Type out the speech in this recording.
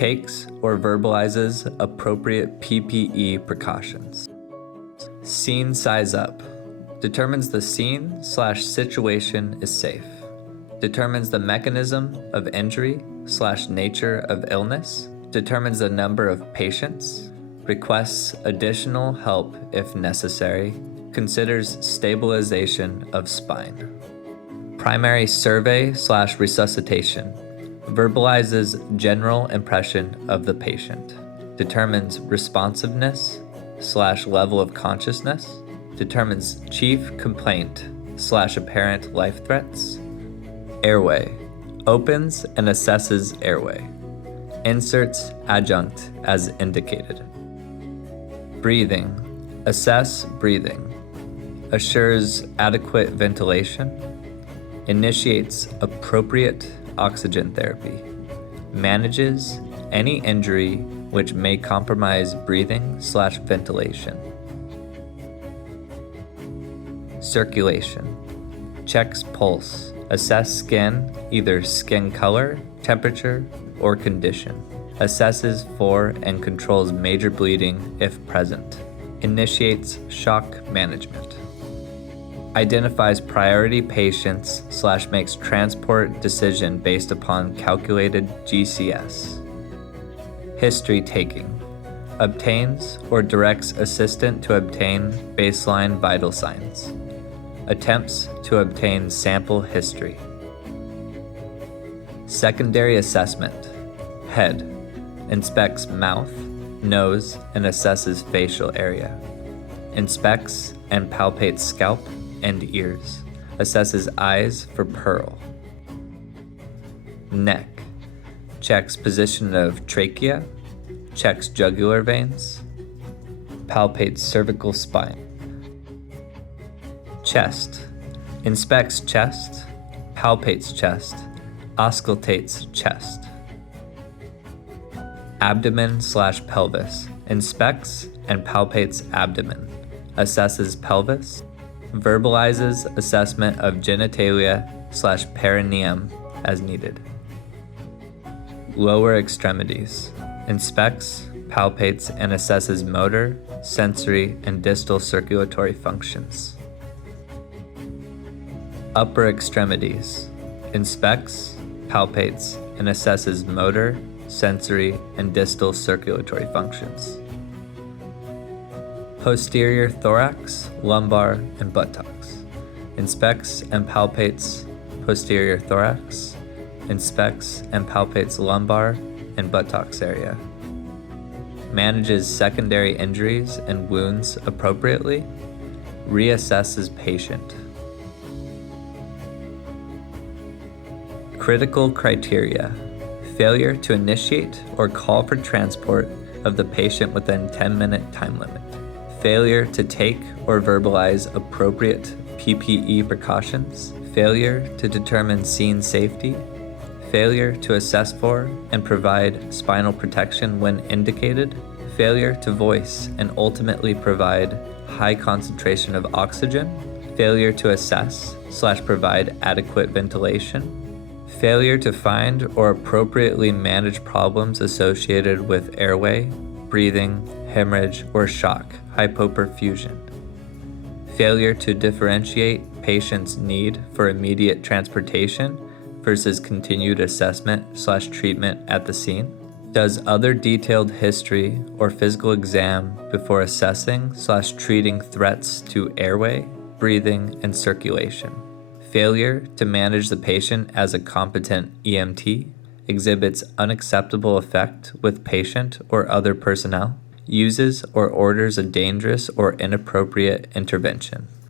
takes or verbalizes appropriate PPE precautions. Scene size up. Determines the scene/situation is safe. Determines the mechanism of injury/nature of illness. Determines the number of patients. Requests additional help if necessary. Considers stabilization of spine. Primary survey/resuscitation. Verbalizes general impression of the patient. Determines responsiveness/level of consciousness. Determines chief complaint/apparent life threats. Airway. Opens and assesses airway. Inserts adjunct as indicated. Breathing. Assess breathing. Assures adequate ventilation. Initiates appropriate oxygen therapy. Manages any injury which may compromise breathing/ventilation. Circulation. Checks pulse. Assess skin, either skin color, temperature, or condition. Assesses for and controls major bleeding if present. Initiates shock management. Identifies priority patients/makes transport decision based upon calculated GCS. History taking. Obtains or directs assistant to obtain baseline vital signs. Attempts to obtain sample history. Secondary assessment. Head. Inspects mouth, nose, and assesses facial area. Inspects and palpates scalp and ears. Assesses eyes for pearl. Neck. Checks position of trachea. Checks jugular veins. Palpates cervical spine. Chest. Inspects chest. Palpates chest. Auscultates chest. Abdomen/pelvis. Inspects and palpates abdomen. Assesses pelvis. Verbalizes assessment of genitalia/perineum as needed. Lower extremities. Inspects, palpates, and assesses motor, sensory, and distal circulatory functions. Upper extremities. Inspects, palpates, and assesses motor, sensory, and distal circulatory functions. Posterior thorax, lumbar, and buttocks. Inspects and palpates posterior thorax. Inspects and palpates lumbar and buttocks area. Manages secondary injuries and wounds appropriately. Reassesses patient. Critical criteria. Failure to initiate or call for transport of the patient within 10-minute time limit. Failure to take or verbalize appropriate PPE precautions. Failure to determine scene safety. Failure to assess for and provide spinal protection when indicated. Failure to voice and ultimately provide high concentration of oxygen. Failure to assess/provide adequate ventilation. Failure to find or appropriately manage problems associated with airway, breathing, hemorrhage, or shock hypoperfusion. Failure to differentiate patient's need for immediate transportation versus continued assessment/treatment at the scene. Does other detailed history or physical exam before assessing/treating threats to airway, breathing, and circulation. Failure to manage the patient as a competent EMT. Exhibits unacceptable effect with patient or other personnel. Uses or orders a dangerous or inappropriate intervention.